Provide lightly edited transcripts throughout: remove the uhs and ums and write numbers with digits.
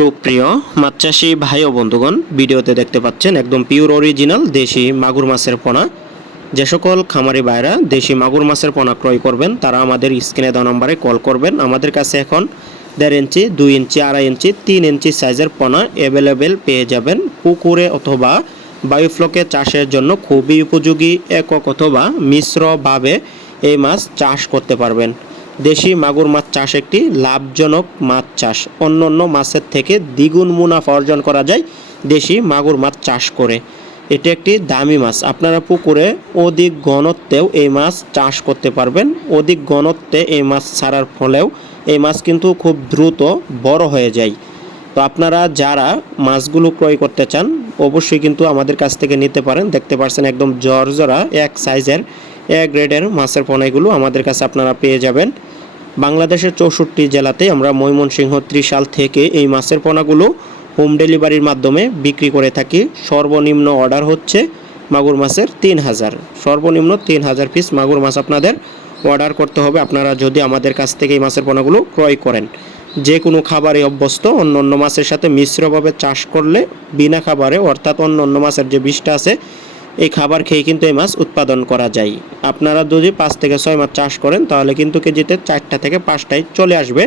সুপ্রিয় মাছ চাষি ভাই ও বন্ধুগণ, ভিডিওতে দেখতে পাচ্ছেন একদম পিওর অরিজিনাল দেশি মাগুর মাছের পোনা। যে সকল খামারি ভাইরা দেশি মাগুর মাছের পোনা ক্রয় করবেন তারা আমাদের স্ক্রিনে দেওয়া নম্বরে কল করবেন। আমাদের কাছে এখন 1.5 ইঞ্চি, 2 ইঞ্চি, 2.5 ইঞ্চি, 3 ইঞ্চি সাইজের পোনা অ্যাভেলেবেল পেয়ে যাবেন। পুকুরে অথবা বায়োফ্লকে চাষের জন্য খুবই উপযোগী একক অথবা মিশ্রভাবে এই মাছ চাষ করতে পারবেন। দেশি মাগুর মাছ চাষ একটি লাভজনক মাছ চাষ। অন্যান্য মাছের থেকে দ্বিগুণ মুনাফা অর্জন করা যায় দেশি মাগুর মাছ চাষ করে। এটি একটি দামি মাছ। আপনারা পুকুরে অধিক ঘনত্বেও এই মাছ চাষ করতে পারবেন। অধিক ঘনত্বে এই মাছ ছাড়ার ফলেও এই মাছ কিন্তু খুব দ্রুত বড় হয়ে যায়। তো আপনারা যারা মাছগুলো ক্রয় করতে চান অবশ্যই কিন্তু আমাদের কাছ থেকে নিতে পারেন। দেখতে পাচ্ছেন একদম জর্জরা এক সাইজের এ গ্রেডের মাছের পোনাগুলো আমাদের কাছে আপনারা পেয়ে যাবেন। বাংলাদেশের 64 জেলাতে আমরা ময়মনসিংহ ত্রিশাল থেকে এই মাছের পোনাগুলো হোম ডেলিভারির মাধ্যমে বিক্রি করে থাকি। সর্বনিম্ন অর্ডার হচ্ছে মাগুর মাছের 3000, সর্বনিম্ন 3000 পিস মাগুর মাছ আপনাদের অর্ডার করতে হবে আপনারা যদি আমাদের কাছ থেকে এই মাছের পোনাগুলো ক্রয় করেন। যে কোনো খাবারে অভ্যস্ত অন্য অন্য মাছের সাথে মিশ্রভাবে চাষ করলে বিনা খাবারে অর্থাৎ অন্য অন্য মাছের যে বিষটা আছে এই খাবার খেয়ে কিন্তু এই মাছ উৎপাদন করা যায়। আপনারা যদি 5 থেকে 6 মাছ চাষ করেন তাহলে কিন্তু কেজিতে 4টা থেকে 5টায় চলে আসবে।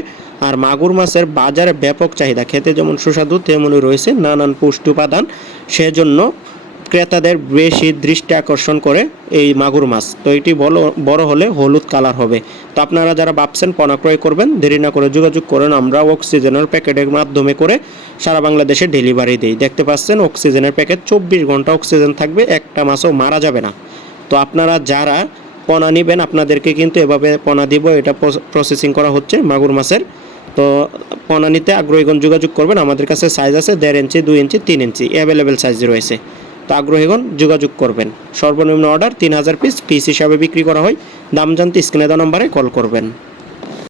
আর মাগুর মাছের বাজারে ব্যাপক চাহিদা, খেতে যেমন সুস্বাদু তেমনই রয়েছে নানান পুষ্টি উপাদান। সেজন্য ক্রেতাদের বেশি দৃষ্টি আকর্ষণ করে এই মাগুর মাছ। তো এটি বড় হলে হলুদ কালার হবে। তো আপনারা যারা ভাবছেন পোনা ক্রয় করবেন দেরি না করে যোগাযোগ করেন। আমরা অক্সিজেনের প্যাকেটের মাধ্যমে করে সারা বাংলাদেশে ডেলিভারি দিই। দেখতে পাচ্ছেন অক্সিজেনের প্যাকেট 24 ঘন্টা অক্সিজেন থাকবে, একটা মাছও মারা যাবে না। তো আপনারা যারা পোনা নেবেন আপনাদেরকে কিন্তু এভাবে পোনা দিব। এটা প্রসেসিং করা হচ্ছে মাগুর মাছের। তো পোনা নিতে আগ্রহীগণ যোগাযোগ করবেন। আমাদের কাছে সাইজ আছে 1.5 ইঞ্চি, 2 ইঞ্চি, 3 ইঞ্চি অ্যাভেলেবেল সাইজ রয়েছে। তো আগ্রহীগণ যোগাযোগ করবেন। সর্বনিম্ন অর্ডার 3000 পিস হিসাবে বিক্রি করা হয়। দাম জানতে স্ক্রিনে দেওয়া নম্বরে কল করবেন।